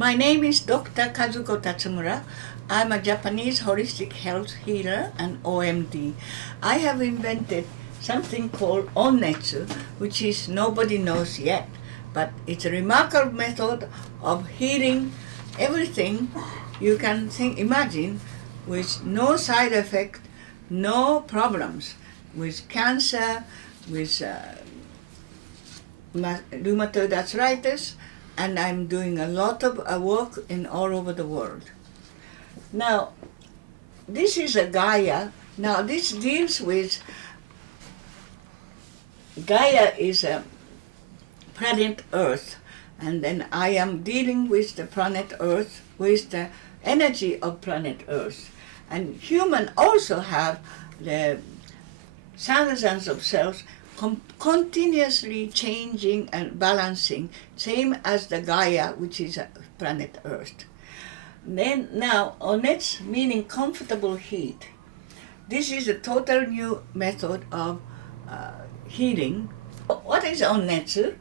My name is Dr. Kazuko Tatsumura. I'm a Japanese holistic health healer and OMD. I have invented something called Onnetsu, which is nobody knows yet, but it's a remarkable method of healing everything you can imagine with no side effect, no problems, with cancer, with rheumatoid arthritis, and I'm doing a lot of work in all over the world. Now, this is a Gaia. Now, this deals with Gaia is a planet Earth, and then I am dealing with the planet Earth, with the energy of planet Earth. And humans also have the thousands of cells continuously changing and balancing, same as the Gaia, which is planet Earth. Then now, Onnetsu meaning comfortable heat. This is a total new method of healing. What is Onnetsu?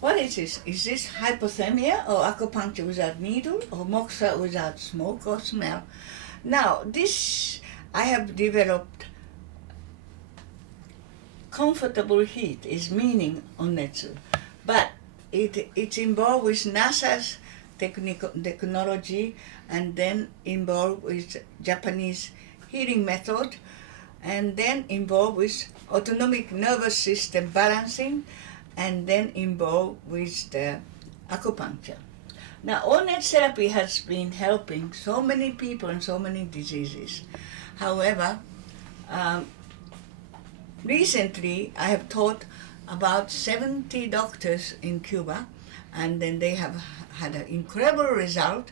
What is this? Is this hypothermia or acupuncture without needle or moxa without smoke or smell? Now, this I have developed. Comfortable heat is meaning Onnetsu, but it's involved with NASA's technology, and then involved with Japanese healing method, and then involved with autonomic nervous system balancing, and then involved with the acupuncture. Now, Onnetsu therapy has been helping so many people and so many diseases. However, recently, I have taught about 70 doctors in Cuba, and then they have had an incredible result.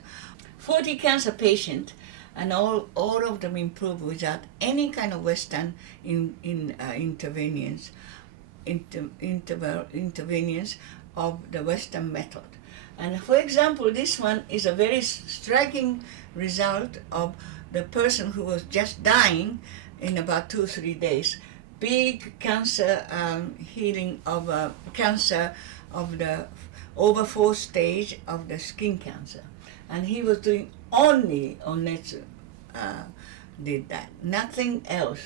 40 cancer patients, and all of them improved without any kind of Western interventions of the Western method. And for example, this one is a very striking result of the person who was just dying in about 2-3 days. Big cancer healing of cancer of the over 4th stage of the skin cancer, and he was doing only Onnetsu did that, nothing else.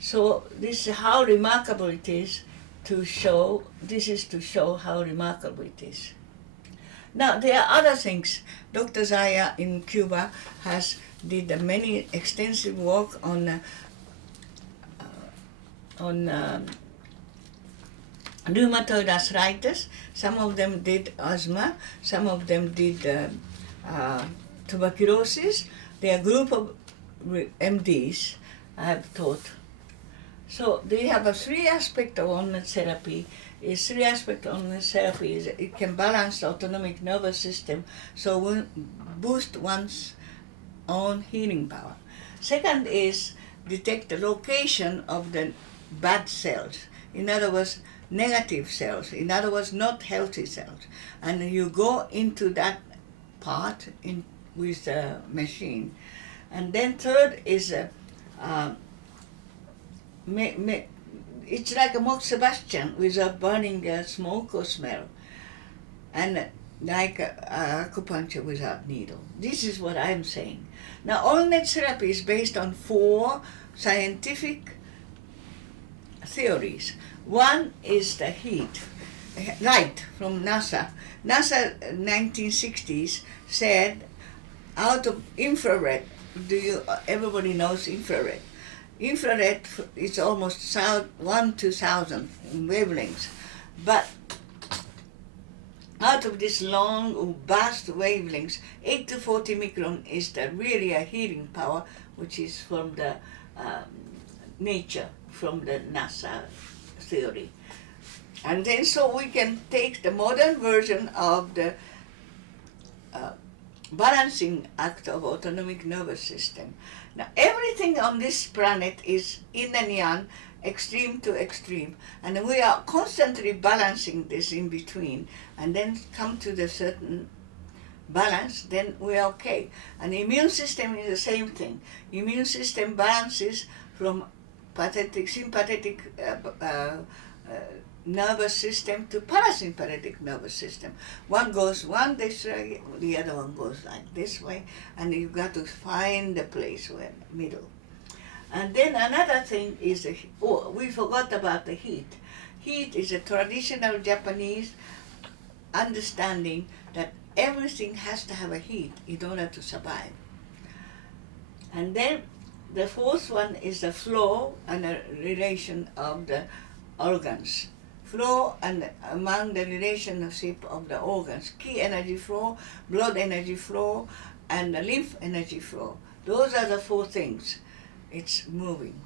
So this is how remarkable it is to show. This is to show how remarkable it is. Now there are other things. Dr. Zaya in Cuba has did many extensive work on rheumatoid arthritis. Some of them did asthma, some of them did tuberculosis. They are a group of MDs I have taught. So they have a 3 aspect of Onnetsu therapy. Is it can balance the autonomic nervous system, so we boost one's own healing power. Second is detect the location of the bad cells, in other words, negative cells, in other words, not healthy cells. And you go into that part with the machine. And then third is, it's like a Mont Sebastian without burning smoke or smell. And like acupuncture without needle. This is what I'm saying. Now, Onnetsu therapy is based on 4 scientific theories. One is the light from NASA. NASA 1960s said out of infrared, everybody knows infrared. Infrared is almost 1 to 1,000 wavelengths, but out of this long, vast wavelengths, 8 to 40 micron is really a healing power, which is from the nature, from the NASA theory. And then so we can take the modern version of the balancing act of autonomic nervous system. Now, everything on this planet is yin and yang, extreme to extreme, and we are constantly balancing this in between, and then come to the certain balance, then we are okay. And the immune system is the same thing. Immune system balances from sympathetic nervous system to parasympathetic nervous system. One goes one this way, the other one goes like this way, and you got to find the place where middle. And then another thing is we forgot about the heat. Heat is a traditional Japanese understanding that everything has to have a heat in order to survive. And then the fourth one is the flow and the relation of the organs. Flow and among the relationship of the organs, ki energy flow, blood energy flow, and the lymph energy flow. Those are the four things. It's moving.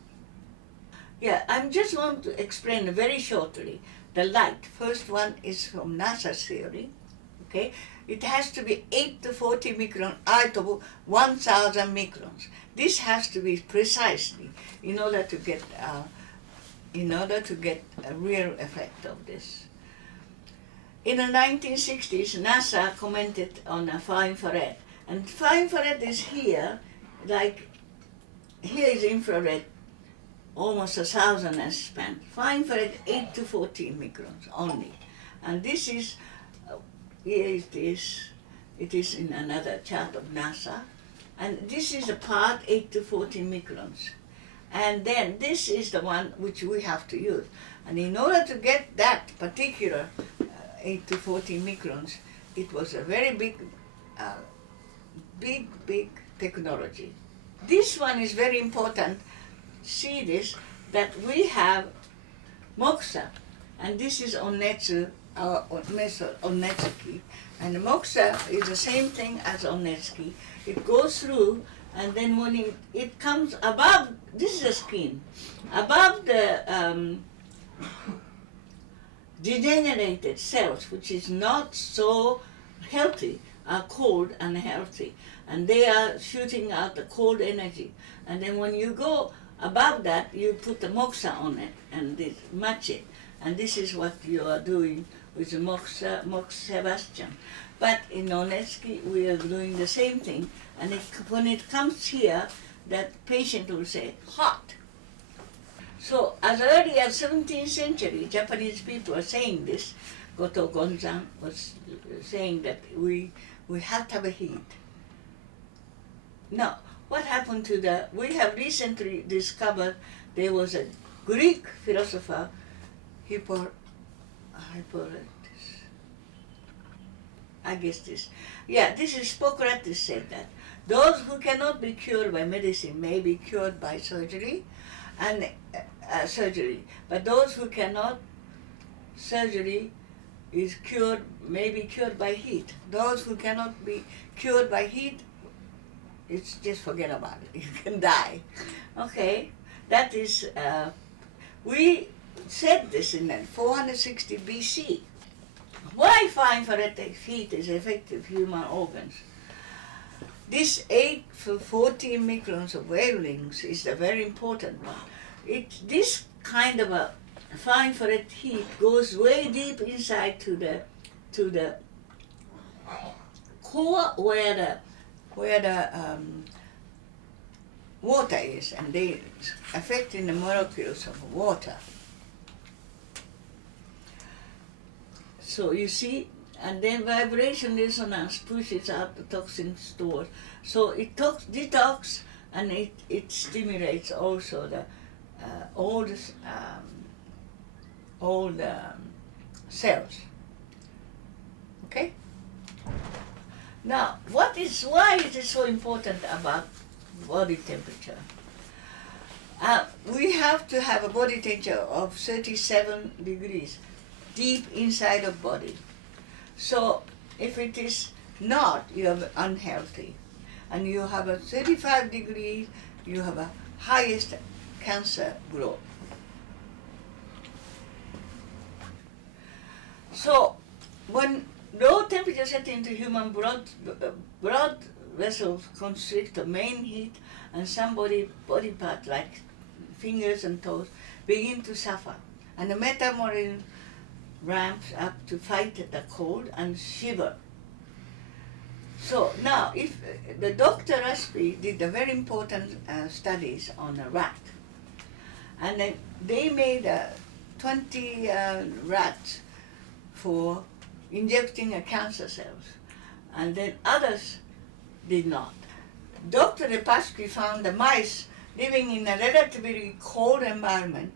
Yeah, I just want to explain very shortly the light. First one is from NASA's theory. Okay, it has to be 8 to 40 micron out of 1,000 microns. This has to be precisely in order to get a real effect of this. In the 1960s, NASA commented on a far infrared, and far infrared is here, like here is infrared, almost 1,000 S span. Far infrared 8 to 14 microns only, and this is here it is in another chart of NASA, and this is the part 8 to 14 microns. And then this is the one which we have to use. And in order to get that particular 8 to 14 microns, it was a very big technology. This one is very important. See this, that we have moxa, and this is Onnetsu, our method, Onnetsuki. And moxa is the same thing as Onnetsuki. It goes through, and then when it comes above, this is the skin, above the degenerated cells, which is not so healthy, are cold and healthy, and they are shooting out the cold energy. And then when you go above that, you put the moxa on it and match it. And this is what you are doing with the moxa Sebastian. But in Onnetsuki, we are doing the same thing. And when it comes here, that patient will say, hot. So as early as 17th century, Japanese people are saying this. Goto Gonzan was saying that we have to have a heat. Now, what happened to we have recently discovered there was a Greek philosopher, Hippocrates. I guess this. Yeah, this is Hippocrates said that. Those who cannot be cured by medicine may be cured by surgery, and but those who cannot, surgery is cured, may be cured by heat. Those who cannot be cured by heat, it's just forget about it. You can die. Okay, that is, we said this in 460 BC. Why far infrared heat is effective human organs? This 8 to 14 microns of wavelengths is a very important one. This kind of a far infrared heat goes way deep inside to the core where the water is, and they affecting the molecules of water. So you see, and then vibration resonance pushes out the toxin stores. So it detox, and it stimulates also the all the cells. Okay. Now, why is it so important about body temperature? We have to have a body temperature of 37 degrees deep inside of body. So if it is not, you are unhealthy. And you have a 35 degrees, you have a highest cancer growth. So when low temperature set into human blood vessels constrict the main heat, and some body part like fingers and toes begin to suffer, and the metabolism ramps up to fight the cold and shiver. So now, if the Dr. Raspi did a very important studies on a rat, and then they made 20 rats for injecting cancer cells, and then others did not. Dr. Repasky found the mice living in a relatively cold environment,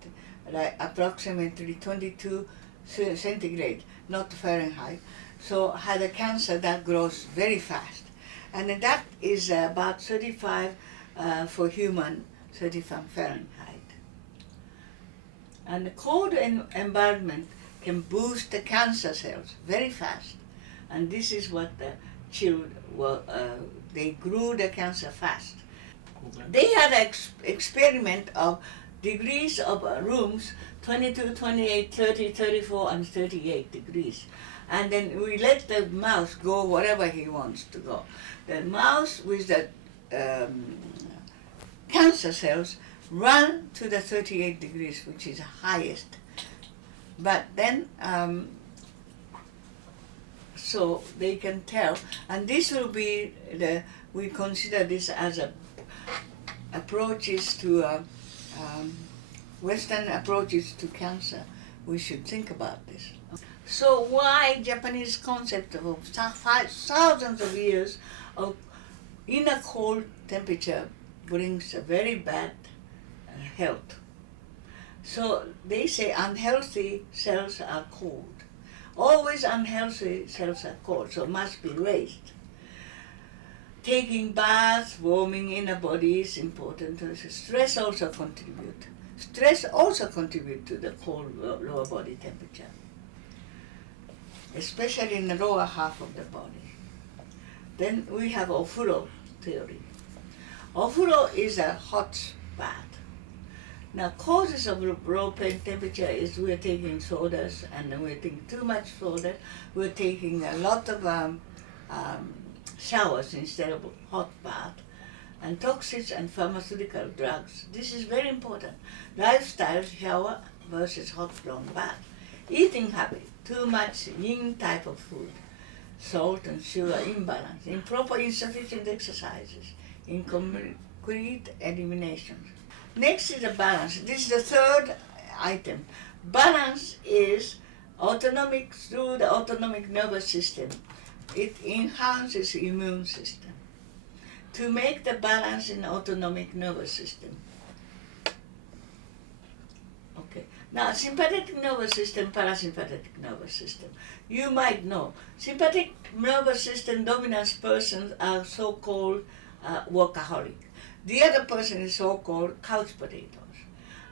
like approximately 22 centigrade, not Fahrenheit, so had a cancer that grows very fast. And that is about 35 for human, 35 Fahrenheit. And the cold environment can boost the cancer cells very fast. And this is what the children were, they grew the cancer fast. They had an experiment of degrees of rooms, 22, 28, 30, 34, and 38 degrees. And then we let the mouse go wherever he wants to go. The mouse with the cancer cells run to the 38 degrees, which is the highest. But then, so they can tell, and this will be we consider this as approaches to Western approaches to cancer. We should think about this. So why Japanese concept of thousands of years of in a cold temperature brings a very bad health? So they say unhealthy cells are cold. Always unhealthy cells are cold, so must be raised. Taking baths, warming inner body is important. Stress also contributes. Stress also contributes to the cold lower body temperature, especially in the lower half of the body. Then we have ofuro theory. Ofuro is a hot bath. Now, causes of low temperature is we're taking sodas, and we're taking too much soda. We're taking a lot of showers instead of hot bath, and toxins and pharmaceutical drugs. This is very important. Lifestyle, shower versus hot long bath. Eating habit, too much yin type of food, salt and sugar imbalance, improper insufficient exercises, incomplete elimination. Next is the balance. This is the third item. Balance is autonomic through the autonomic nervous system. It enhances immune system. To make the balance in autonomic nervous system. Okay. Now, sympathetic nervous system, parasympathetic nervous system. You might know, sympathetic nervous system dominant persons are so-called workaholic. The other person is so-called couch potatoes.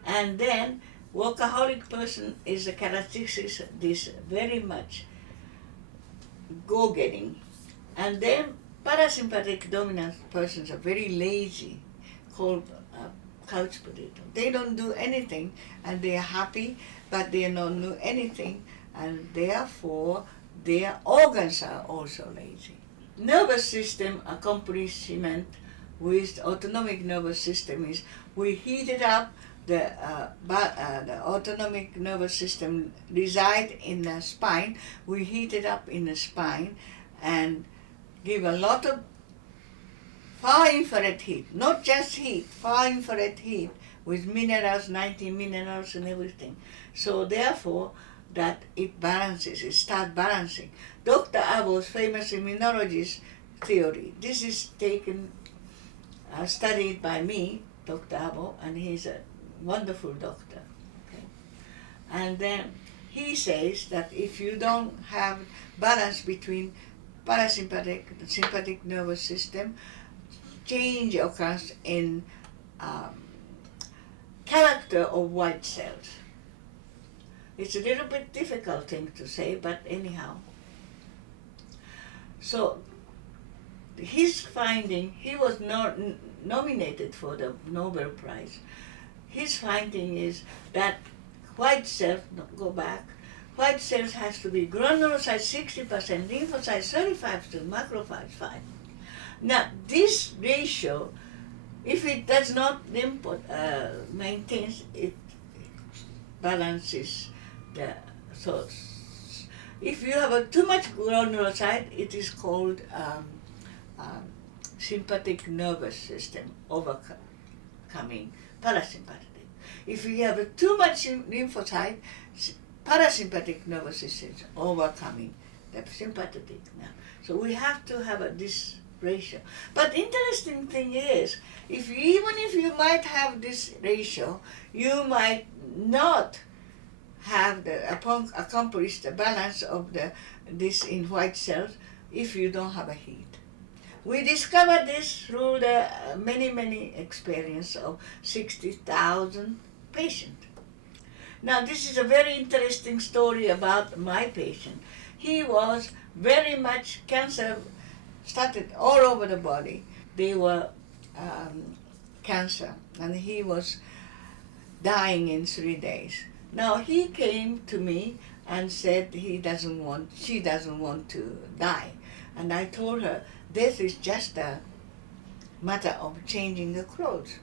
And then workaholic person is a characteristic, this very much go-getting. And then parasympathetic dominant persons are very lazy, called couch potato. They don't do anything, and they are happy, but they don't do anything, and therefore their organs are also lazy. Nervous system accomplishment with autonomic nervous system is we heated up the autonomic nervous system reside in the spine. We heat it up in the spine and give a lot of far infrared heat, not just heat, far infrared heat with minerals, 90 minerals and everything. So therefore that it balances, it starts balancing. Dr. Abo's famous immunologist theory, this is taken studied by me, Dr. Abo, and he's a wonderful doctor. Okay? And then he says that if you don't have balance between parasympathetic and sympathetic nervous system, change occurs in character of white cells. It's a little bit difficult thing to say, but anyhow. So his finding, he was not nominated for the Nobel Prize. His finding is that white cells, go back, white cells has to be granulocyte 60%, lymphocyte 35%, macrophage 5%. Now this ratio, if it does not maintains, it balances the source. If you have too much granulocyte, it is called sympathetic nervous system overcoming parasympathetic. If we have too much lymphocyte, parasympathetic nervous system is overcoming the sympathetic now. So we have to have this ratio. But interesting thing is, even if you might have this ratio, you might not have accomplish the balance of this in white cells if you don't have a heat. We discovered this through the many experience of 60,000 patients. Now this is a very interesting story about my patient. He was very much cancer, started all over the body. They were cancer, and he was dying in 3 days. Now he came to me and said she doesn't want to die. And I told her, death is just a matter of changing the clothes.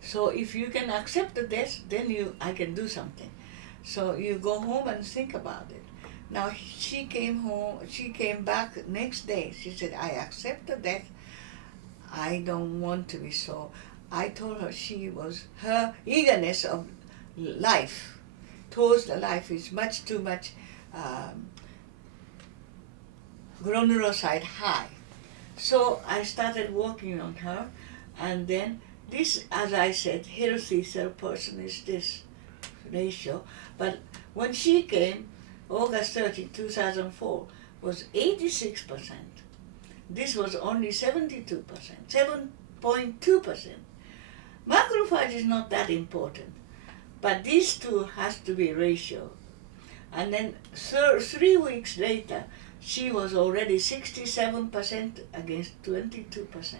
So if you can accept the death, then I can do something. So you go home and think about it. Now she came back next day. She said, I accept the death. I don't want to be so. I told her her eagerness of life towards the life is much too much granulocyte high. So I started working on her, and then this, as I said, healthy cell person is this ratio. But when she came, August 30, 2004, was 86%. This was only 72%, 7.2%. Macrophage is not that important, but these two has to be ratio. And then 3 weeks later, she was already 67% against 22%.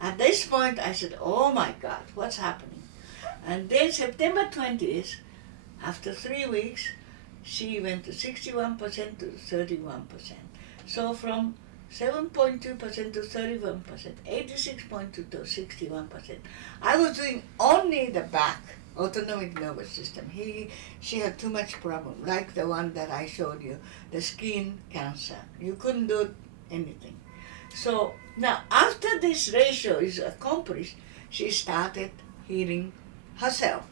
At this point, I said, oh my God, what's happening? And then September 20th, after 3 weeks, she went to 61% to 31%. So from 7.2% to 31%, 86.2 to 61%. I was doing only the back, autonomic nervous system. She had too much problem, like the one that I showed you, the skin cancer. You couldn't do anything. So now after this ratio is accomplished, she started healing herself.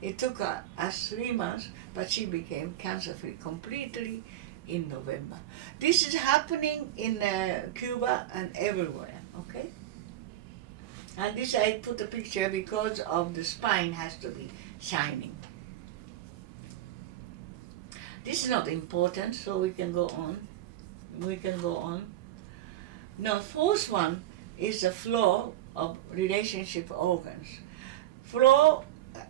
It took us 3 months, but she became cancer-free completely in November. This is happening in Cuba and everywhere, okay? And this I put a picture because of the spine has to be shining. This is not important, so we can go on. Now, fourth one is the flow of relationship organs. Flow,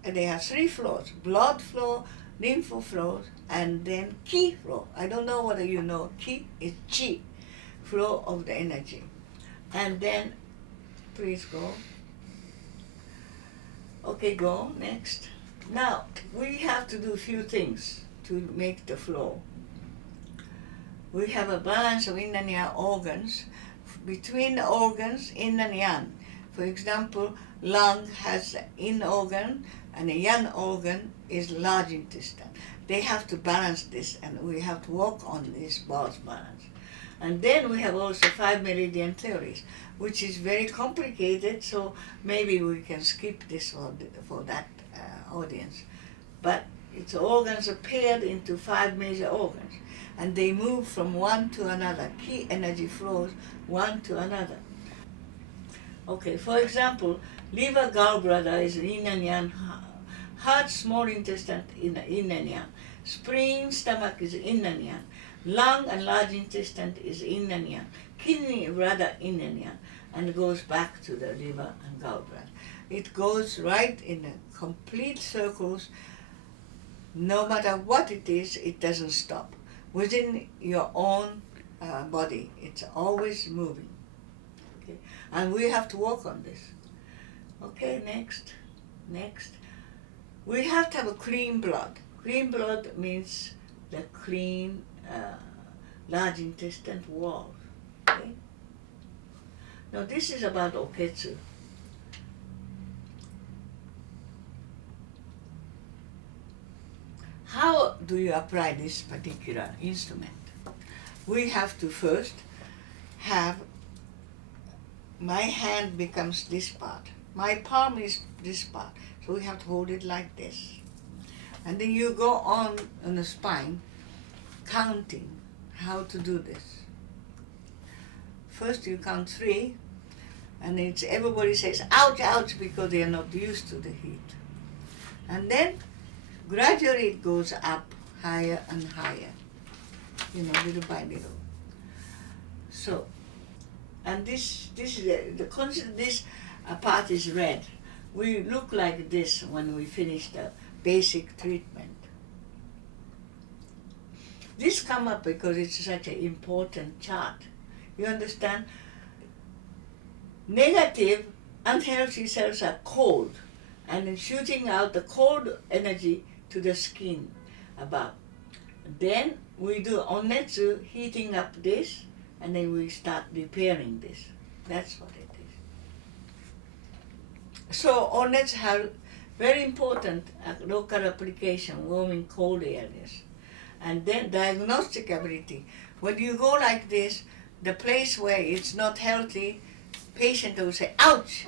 they have 3 flows: blood flow, lymph flows, and then ki flow. I don't know whether you know, ki is chi, flow of the energy. And then, please go. Okay, go, next. Now, we have to do a few things to make the flow. We have a balance of yin and yang organs. Between the organs, yin and yang. For example, lung has an yin organ, and a yang organ is large intestine. They have to balance this, and we have to work on this balance. And then we have also 5 meridian theories, which is very complicated, so maybe we can skip this one for that audience. But its organs are paired into 5 major organs, and they move from one to another. Key energy flows one to another. Okay, for example, liver, gallbladder is yin and yang. Heart, small intestine, yin and yang. Spleen, stomach is yin and yang. Lung and large intestine is yin and yang. Kidney, rather yin and yang, and goes back to the liver and gallbladder. It goes right in a complete circles. No matter what it is, it doesn't stop. Within your own body, it's always moving. Okay? And we have to work on this. Okay, next. We have to have a clean blood. Clean blood means the clean large intestine wall. Okay? Now this is about oketsu. How do you apply this particular instrument? We have to first have, my hand becomes this part. My palm is this part. So we have to hold it like this. And then you go on the spine, counting how to do this. First you count 3, and everybody says, ouch, ouch, because they are not used to the heat. And then gradually it goes up higher and higher, little by little. So, and this is this part is red. We look like this when we finish the basic treatment. This come up because it's such an important chart. You understand? Negative, unhealthy cells are cold, and then shooting out the cold energy to the skin above. Then we do onnetsu, heating up this, and then we start repairing this. That's what it is. So onnetsu have very important local application, warming cold areas. And then diagnostic ability. When you go like this, the place where it's not healthy, patient will say, ouch!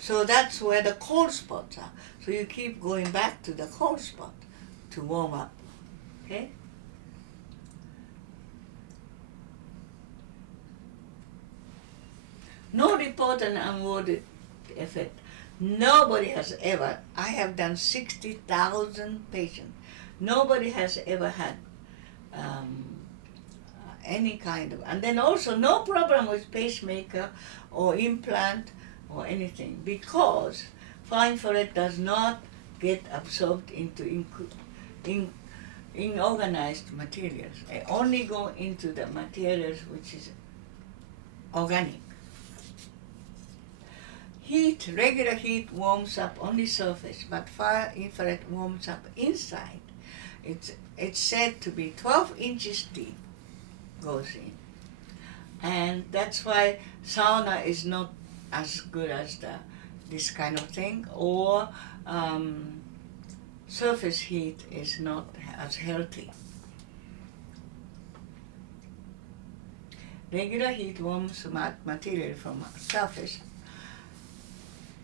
So that's where the cold spots are. So you keep going back to the cold spot to warm up. Okay? No reported unwanted effect. Nobody has ever, I have done 60,000 patients. Nobody has ever had any kind of, and then also no problem with pacemaker or implant or anything, because fine infrared does not get absorbed into inorganized materials. They only go into the materials which is organic. Heat, regular heat warms up only surface, but far infrared warms up inside. It's said to be 12 inches deep, goes in. And that's why sauna is not as good as this kind of thing, or surface heat is not as healthy. Regular heat warms material from surface,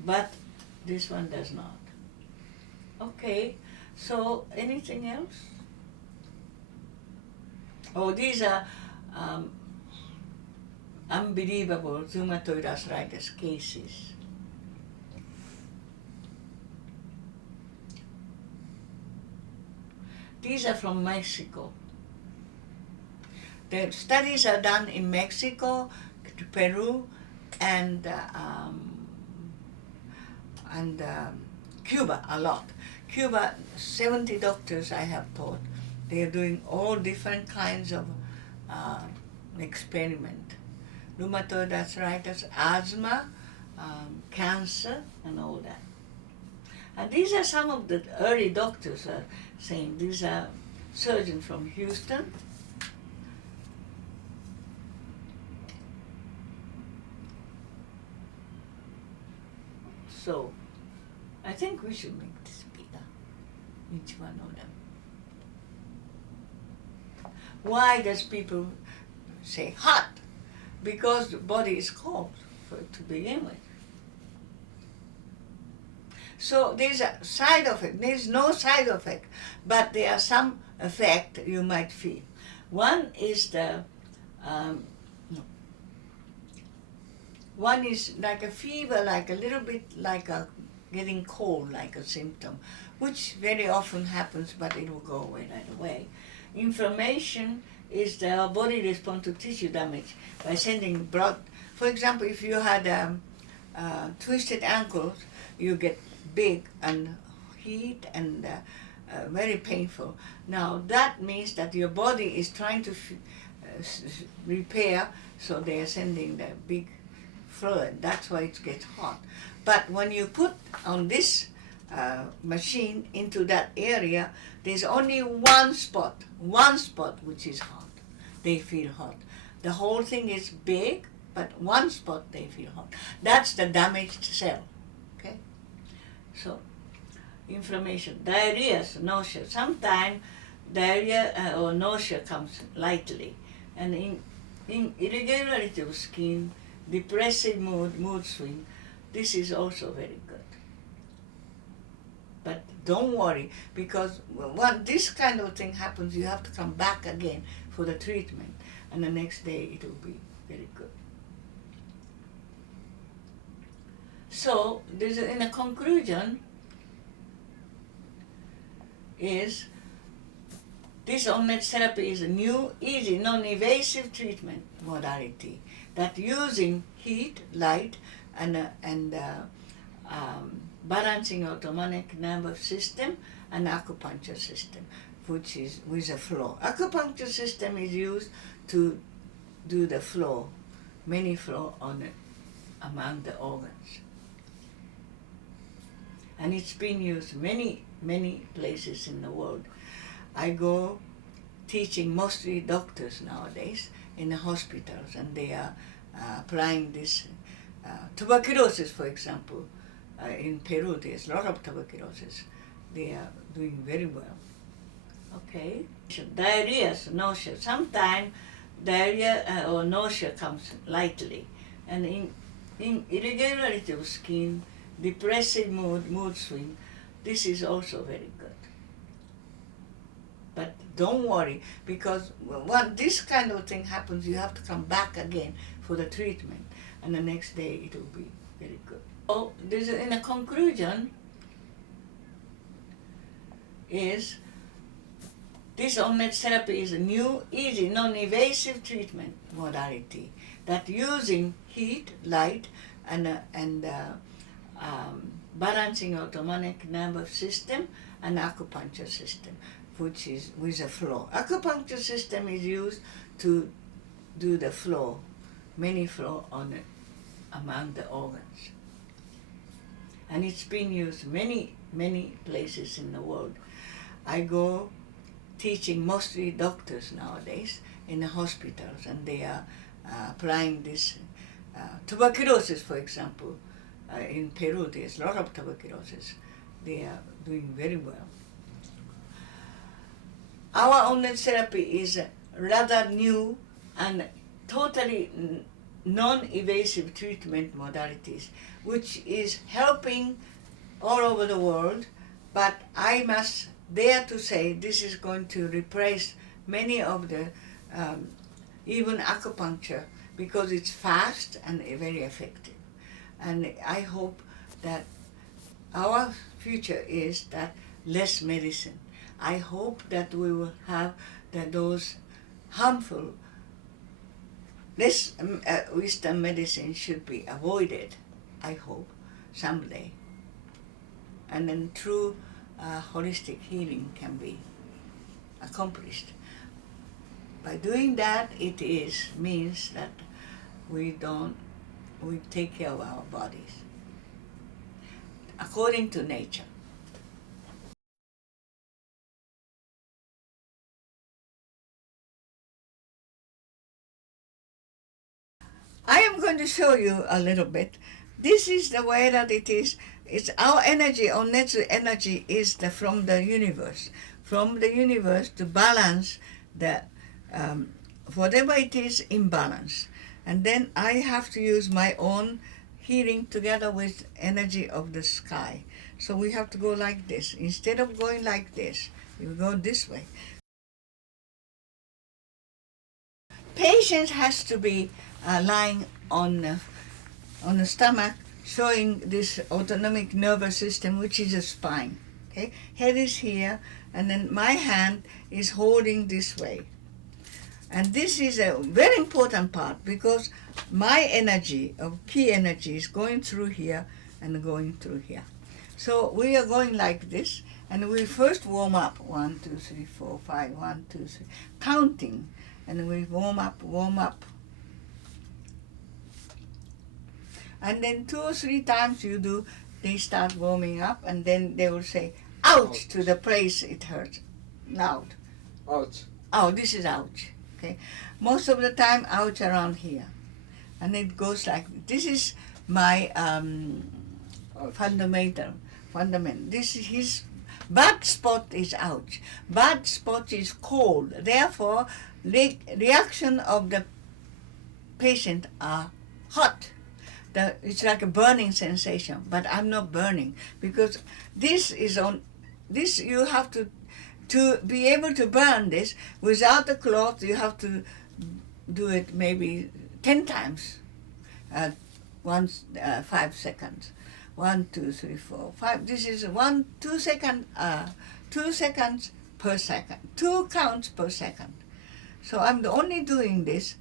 but this one does not. Okay, so anything else? Oh, these are unbelievable rheumatoid arthritis cases. These are from Mexico. The studies are done in Mexico, Peru, and Cuba a lot. Cuba, 70 doctors I have taught. They are doing all different kinds of experiment. Rheumatoid arthritis, asthma, cancer, and all that. And these are some of the early doctors are saying. These are surgeons from Houston. So, I think we should make this bigger, each one of them. Why does people say hot? Because the body is cold to begin with. So there's a side effect. There's no side effect, but there are some effect you might feel. One is one is like a fever, like a little bit like a getting cold, like a symptom, which very often happens, but it will go away right away. Inflammation is the body response to tissue damage by sending blood. For example, if you had twisted ankles, you get big and heat and very painful. Now that means that your body is trying to repair, so they are sending the big fluid. That's why it gets hot. But when you put on this machine into that area, there's only one spot which is hot. They feel hot. The whole thing is big, but one spot they feel hot. That's the damaged cell. Okay? So, inflammation, diarrhea, nausea. Sometimes diarrhea or nausea comes lightly, and in irregularity of skin, depressive mood swing, this is also very good. don't worry, because when this kind of thing happens, you have to come back again for the treatment, and the next day it will be very good. So, this, in a conclusion, is this on-net therapy is a new, easy, non-invasive treatment modality that using heat, light, and balancing autonomic nervous system and acupuncture system, which is with a flow. Acupuncture system is used to do the flow, many flow on it, among the organs. And it's been used many, many places in the world. I go teaching mostly doctors nowadays in the hospitals, and they are applying this tuberculosis, for example. In Peru, there's a lot of tuberculosis. They are doing very well. Okay. Diarrhea, nausea. Sometimes diarrhea or nausea comes lightly, and in irregularity of skin, depressive mood swing, this is also very good. But don't worry, because when this kind of thing happens, you have to come back again for the treatment, and the next day it will be very good. So, this, in a conclusion, is this on-net therapy is a new, easy, non-invasive treatment modality that using heat, light, and balancing autonomic nervous system and acupuncture system, which is with a flow. Acupuncture system is used to do the flow, many flow on it, among the organs. And it's been used many, many places in the world. I go teaching mostly doctors nowadays in the hospitals, and they are applying this tuberculosis, for example. In Peru, there's a lot of tuberculosis. They are doing very well. Our on-net therapy is rather new and totally non-invasive treatment modalities, which is helping all over the world, but I must dare to say this is going to replace many of the, even acupuncture, because it's fast and very effective. And I hope that our future is that less medicine. I hope that we will have that those harmful, less Western medicine should be avoided, I hope, someday. And then true holistic healing can be accomplished. By doing that, it means that we take care of our bodies according to nature. I am going to show you a little bit. This is the way that it is. It's our energy, our natural energy is from the universe. From the universe to balance the whatever it is imbalance. And then I have to use my own healing together with energy of the sky. So we have to go like this. Instead of going like this, you go this way. Patient has to be lying on the stomach, showing this autonomic nervous system, which is a spine. Okay, head is here, and then my hand is holding this way. And this is a very important part, because my energy, of key energy, is going through here and going through here. So we are going like this, and we first warm up. 1, 2, 3, 4, 5, 1, 2, 3, counting. And we warm up. And then 2 or 3 times you do, they start warming up, and then they will say, ouch, to the place it hurts, loud. Ouch. Oh, this is ouch. Okay. Most of the time, ouch around here. And it goes like, this is my fundamental. This is his bad spot is ouch. Bad spot is cold. Therefore, reaction of the patient are hot. It's like a burning sensation, but I'm not burning, because this is on this you have to be able to burn this without the cloth. You have to do it maybe 10 times, 5 seconds. 1, 2, 3, 4, 5. This is 2 seconds, 2 seconds per second, 2 counts per second. So I'm only doing this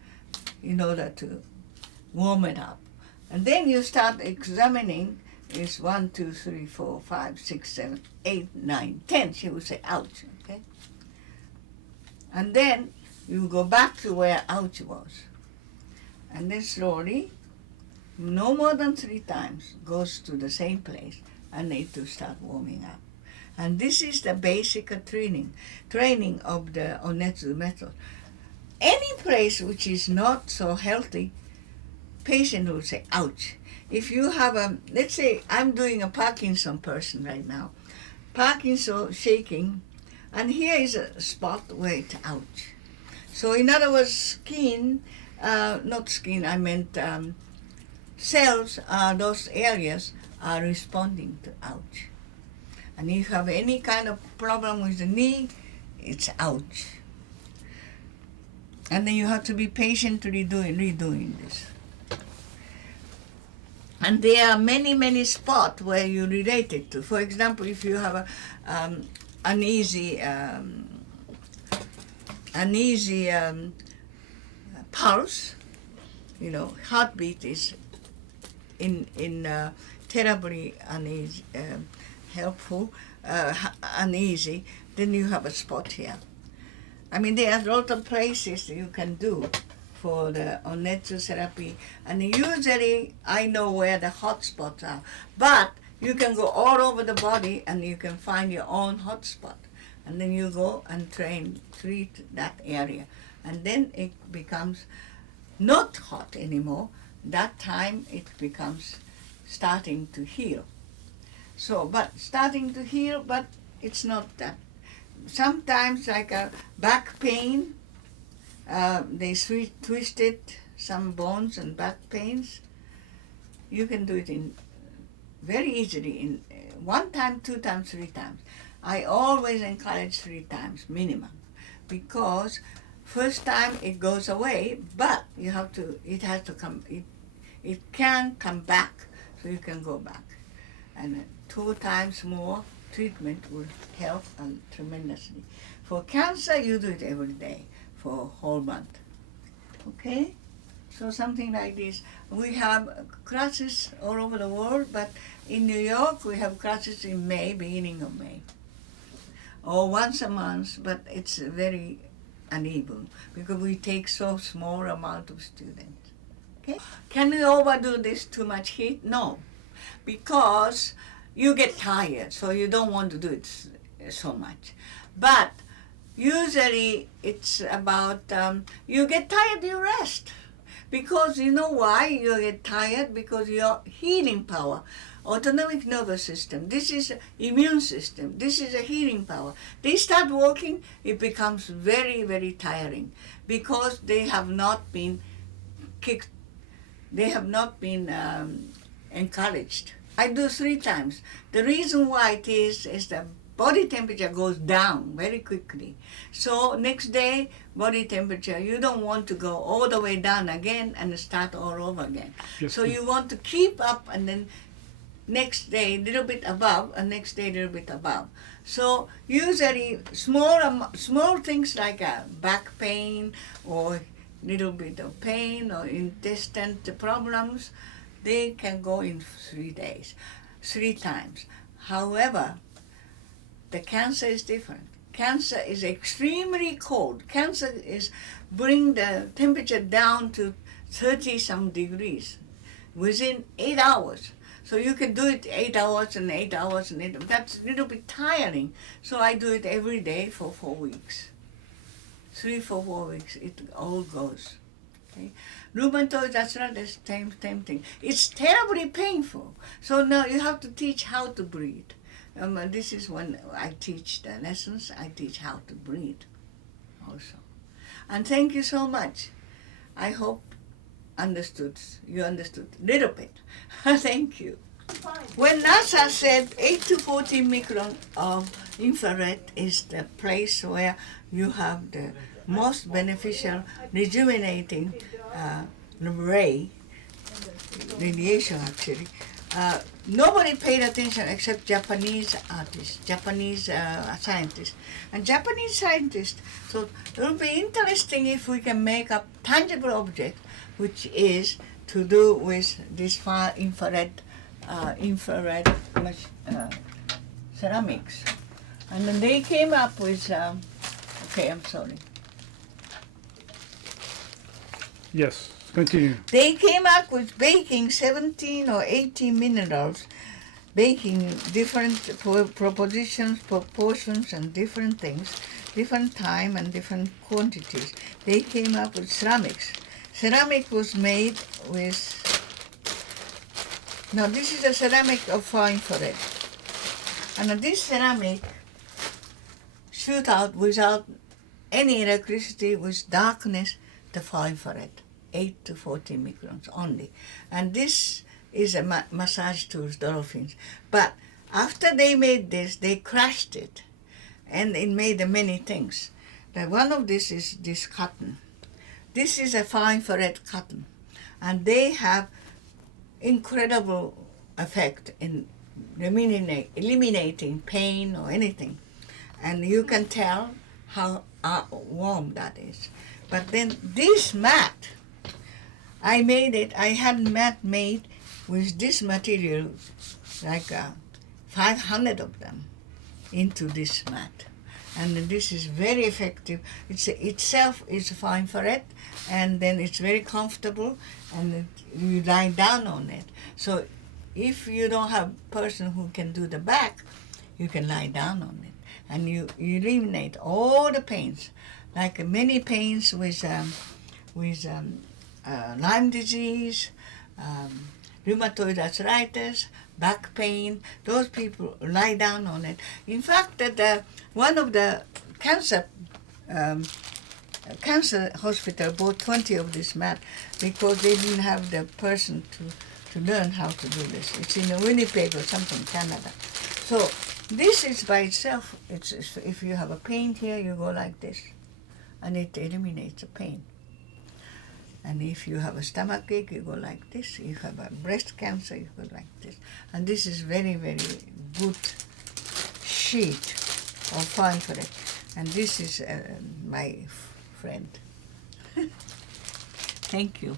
in order to warm it up. And then you start examining. Is 1, 2, 3, 4, 5, 6, 7, 8, 9, 10. She would say, ouch, okay? And then you go back to where ouch was. And then slowly, no more than 3 times, goes to the same place and need to start warming up. And this is the basic training of the Onetsu method. Any place which is not so healthy, patient will say, ouch. If you have let's say I'm doing a Parkinson person right now, Parkinson shaking, and here is a spot where it's ouch. So in other words, skin, not skin, I meant cells, those areas are responding to ouch. And if you have any kind of problem with the knee, it's ouch. And then you have to be patient to redoing this. And there are many, many spots where you relate it to. For example, if you have a uneasy pulse, heartbeat is terribly uneasy, uneasy, then you have a spot here. I mean, there are a lot of places you can do for the Onetsu therapy, and usually I know where the hot spots are, but you can go all over the body and you can find your own hot spot, and then you go and treat that area, and then it becomes not hot anymore. That time it becomes starting to heal. So, but starting to heal, but it's not that. Sometimes like a back pain, they twisted some bones and back pains. You can do it in very easily in 1 time, 2 times, 3 times. I always encourage 3 times minimum, because first time it goes away, but you have to. It has to come. It can come back, so you can go back, and 2 times more treatment will help tremendously. For cancer, you do it every day for a whole month. Okay? So something like this. We have classes all over the world, but in New York we have classes in May, beginning of May. Or once a month, but it's very uneven because we take so small amount of students. Okay? Can we overdo this too much heat? No. Because you get tired, so you don't want to do it so much. But usually it's about, you get tired, you rest. Because you know why you get tired? Because your healing power, autonomic nervous system, this is immune system, this is a healing power. They start working, it becomes very, very tiring because they have not been kicked, they have not been encouraged. I do 3 times. The reason why it is the body temperature goes down very quickly. So next day, body temperature, you don't want to go all the way down again and start all over again. Yes. So you want to keep up, and then next day a little bit above, and next day a little bit above. So usually small things like back pain or little bit of pain or intestine problems, they can go in 3 days, 3 times. However, the cancer is different. Cancer is extremely cold. Cancer is bring the temperature down to 30-some degrees within 8 hours. So you can do it 8 hours and 8 hours and 8 hours. That's a little bit tiring. So I do it every day for 4 weeks. 3 for 4 weeks, it all goes. Okay? Rheumatoid arthritis, same thing. It's terribly painful. So now you have to teach how to breathe. This is when I teach the lessons, I teach how to breathe also. And thank you so much. I hope you understood a little bit. Thank you. when NASA said 8 to 40 micron of infrared is the place where you have the most beneficial rejuvenating radiation actually, nobody paid attention except Japanese artists, Japanese scientists. And Japanese scientists thought it would be interesting if we can make a tangible object which is to do with this far infrared ceramics. And then they came up with, okay, I'm sorry. Yes, continue. They came up with baking 17 or 18 minerals, baking different propositions, proportions, and different things, different time and different quantities. They came up with ceramics. Ceramic was made with, now this is a ceramic of far infrared. And this ceramic shoot out without any electricity, with darkness, the far infrared, 8 to 40 microns only. And this is a massage tools, dolphins. But after they made this, they crushed it, and it made many things. One of this is this cotton. This is a far infrared cotton, and they have incredible effect in eliminating pain or anything. And you can tell how warm that is. But then this mat, I made it, I had mat made with this material, like 500 of them, into this mat. And this is very effective. Itself is far infrared, and then it's very comfortable, and you lie down on it. So if you don't have a person who can do the back, you can lie down on it, and you eliminate all the pains, like many pains with Lyme disease, rheumatoid arthritis, back pain. Those people lie down on it. In fact, one of the cancer hospital bought 20 of this mat because they didn't have the person to learn how to do this. It's in Winnipeg or something, Canada. So this is by itself. It's if you have a pain here, you go like this, and it eliminates the pain. And if you have a stomach ache, you go like this. If you have a breast cancer, you go like this. And this is very, very good sheet of far infrared. And this is my friend. Thank you.